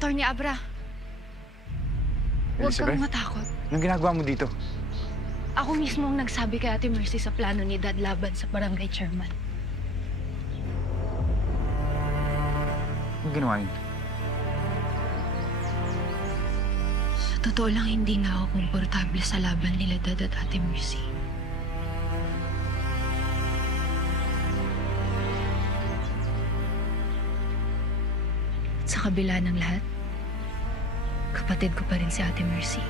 Attorney Abra. Huwag kang matakot. Anong ginagawa mo dito? Ako mismo ang nagsabi kay Ate Mercy sa plano ni Dad laban sa barangay chairman. Anong ginawa yun? Sa totoo lang, hindi na ako komportable sa laban nila Dad at Ate Mercy. At sa kabila ng lahat, kapatid ko pa rin si Ate Mercy.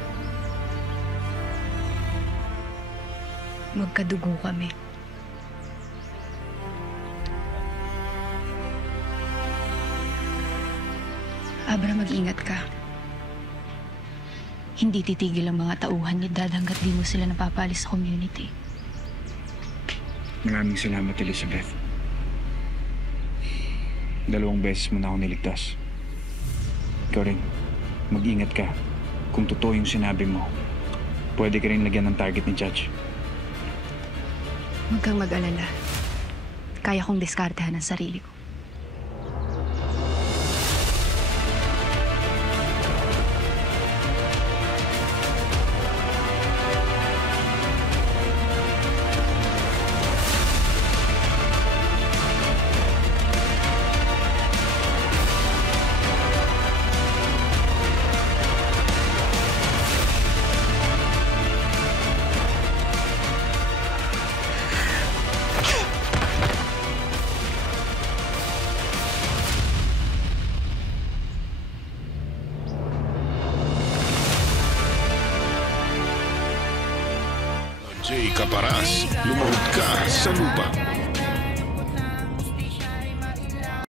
Magkadugo kami. Abra, mag-ingat ka. Hindi titigil ang mga tauhan ni Dad hanggat di mo sila napapalis sa community. Maraming salamat, Elizabeth. 2 beses mo na ako niligtas. Ikaw rin, mag-ingat ka. Kung totoo yung sinabi mo, pwede ka rin lagyan ng target ni Judge. Huwag kang mag-alala. Kaya kong diskartehan ang sarili ko. Jay Caparaz, lumuhod ka sa lupa.